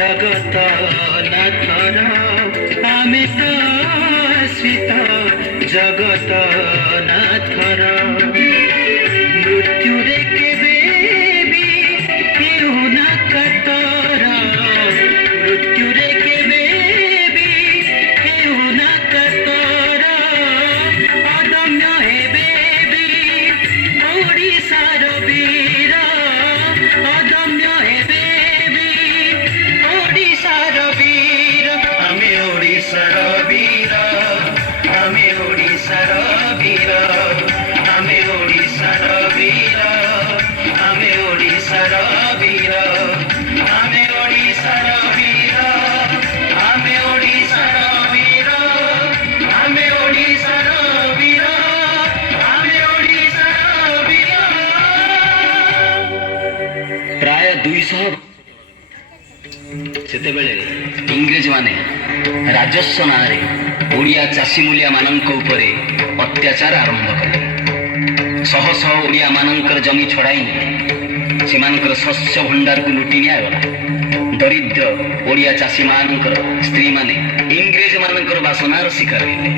जगत नाथर आमे तो आश्रित जगत नाथर मृत्यु रे केबे भी केहू ना कतर मृत्यु रे केबे भी केहू ना कतर अदम्य हेबे भी ओडिशार वीर अदम्य हेबे भी ओडिशार वीर आमे ओडिशार वीर आमे ओडिशार वीर आमे ओडिशार वीर आमे ओडिशार वीर आमे ओडिशार वीर आमे ओडिशार वीर आमे ओडिशार वीर आमे ओडिशार वीर प्राय 200 सेतेबेले इंग्रेज माने राजस्व नारे ओडिया चाषी मूलिया मानक उपरे अत्याचार आरंभ कले शह शह ओडिया मानकर जमी छड़ाई सेमानकर शस्य भंडार को लुटि नियागला दरिद्र ओडिया चाषी मानकर स्त्री माने इंग्रेज मानकर बासनार शिकार हेले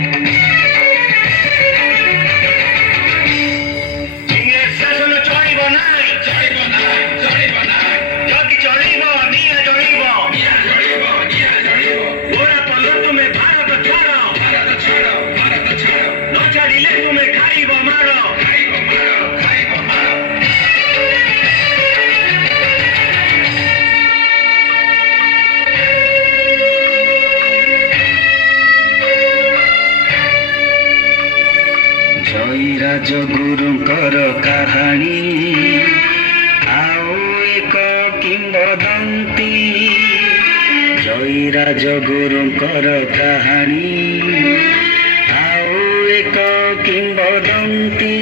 राजगुरुकर कहानी आओ एक किंवदंती जय राजगुरुकर कहानी आओ एक किंवदंती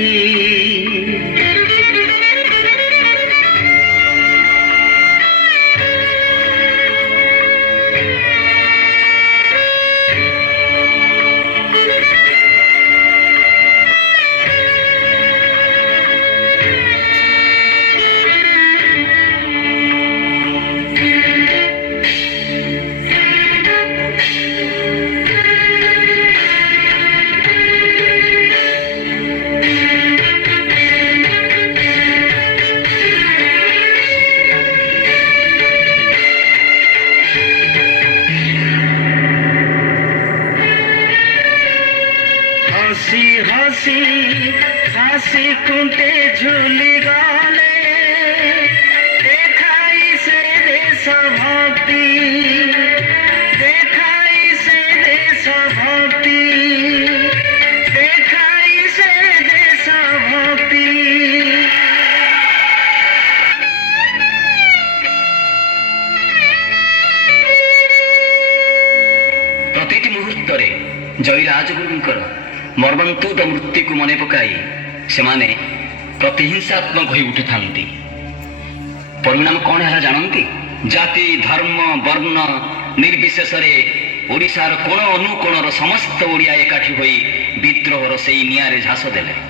हसी कुंटे झूली गले देखाई से देश भक्ति देखाई से देश भक्ति देखाई से देश भक्ति प्रतिटी मुहूर्त जय राजगुरुंकर मर्मन्तुद मृत्यु को मन पकाई से माने प्रतिहिंसात्मक हो उठा परिणाम कौन है जानती जाति धर्म वर्ण निर्विशेष ओडिशार कोण अनुकोणर समस्त ओडिया एकाठी होई विद्रोहर से निआरे झास देले।